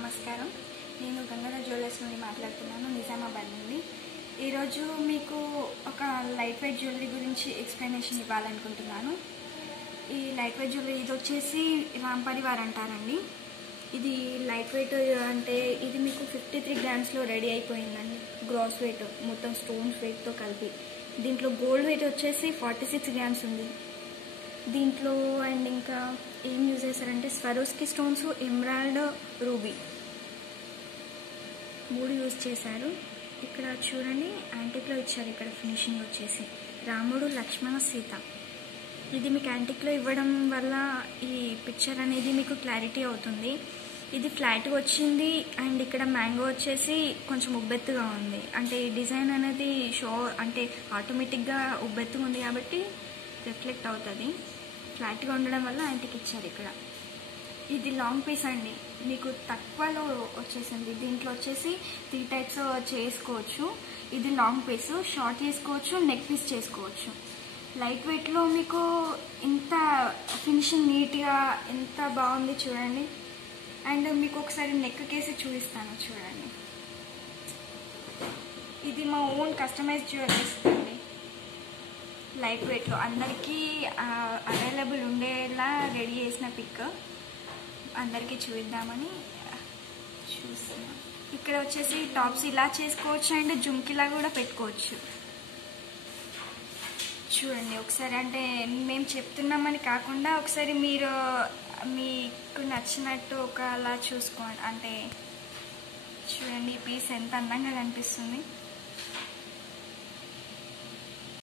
నమస్కారం. నేను గంగాధర్ జ్యువెలర్స్ నుండి మాట్లాడుతున్నాను, నిజామాబాద్ నుండి. ఈరోజు మీకు ఒక లైట్ వెయిట్ జ్యువెలరీ గురించి ఎక్స్ప్లెనేషన్ ఇవ్వాలనుకుంటున్నాను. ఈ లైట్ వెయిట్ జ్యువెలరీ ఇది వచ్చేసి రామ్ పరివార్ అంటారండి. ఇది లైట్ వెయిట్ అంటే ఇది మీకు 53 గ్రామ్స్లో రెడీ అయిపోయిందండి. గ్రాస్ వెయిట్ మొత్తం స్టోన్స్ వెయిట్తో కలిపి. దీంట్లో గోల్డ్ వెయిట్ వచ్చేసి 46 గ్రామ్స్ ఉంది దీంట్లో. అండ్ ఇంకా ఏం యూజ్ చేశారంటే Swarovski stones, emerald, ruby 3 use చేశారు. ఇక్కడ చూడండి యాంటిక్లో ఇచ్చారు. ఇక్కడ ఫినిషింగ్ వచ్చేసి రాముడు, లక్ష్మణ, సీత. ఇది మీకు యాంటిక్లో ఇవ్వడం వల్ల ఈ పిక్చర్ అనేది మీకు క్లారిటీ అవుతుంది. ఇది ఫ్లాట్గా వచ్చింది. అండ్ ఇక్కడ మ్యాంగో వచ్చేసి కొంచెం ఉబ్బెత్తుగా ఉంది. అంటే డిజైన్ అనేది అంటే ఆటోమేటిక్గా ఉబ్బెత్తుగా ఉంది కాబట్టి రిఫ్లెక్ట్ అవుతుంది. ఫ్లాట్గా ఉండడం వల్ల యాంటిక్ ఇచ్చారు ఇక్కడ. ఇది లాంగ్ పీస్ అండి, మీకు తక్కువలో వచ్చేసింది. దీంట్లో వచ్చేసి 3 టైప్స్ చేసుకోవచ్చు. ఇది లాంగ్ పీస్, షార్ట్ చేసుకోవచ్చు, నెక్ పీస్ చేసుకోవచ్చు. లైట్ వెయిట్లో మీకు ఇంత ఫినిషింగ్ నీట్గా ఎంత బాగుంది చూడండి. అండ్ మీకు ఒకసారి నెక్ కేసి చూపిస్తాను చూడండి. ఇది మా ఓన్ కస్టమైజ్ జ్యువెలరీస్ అండి. లైట్ వెయిట్లో అందరికీ అవైలబుల్ ఉండేలా రెడీ చేసిన పిక్ అందరికీ చూద్దామని చూస్తున్నాం. ఇక్కడ వచ్చేసి టాప్స్ ఇలా చేసుకోవచ్చు అండ్ జుమ్కిలా కూడా పెట్టుకోవచ్చు. చూడండి ఒకసారి, అంటే మేము చెప్తున్నామని కాకుండా ఒకసారి మీరు మీకు నచ్చినట్టు ఒకలా చూసుకోండి. అంటే చూడండి ఈ పీస్ ఎంత అందంగా కనిపిస్తుంది.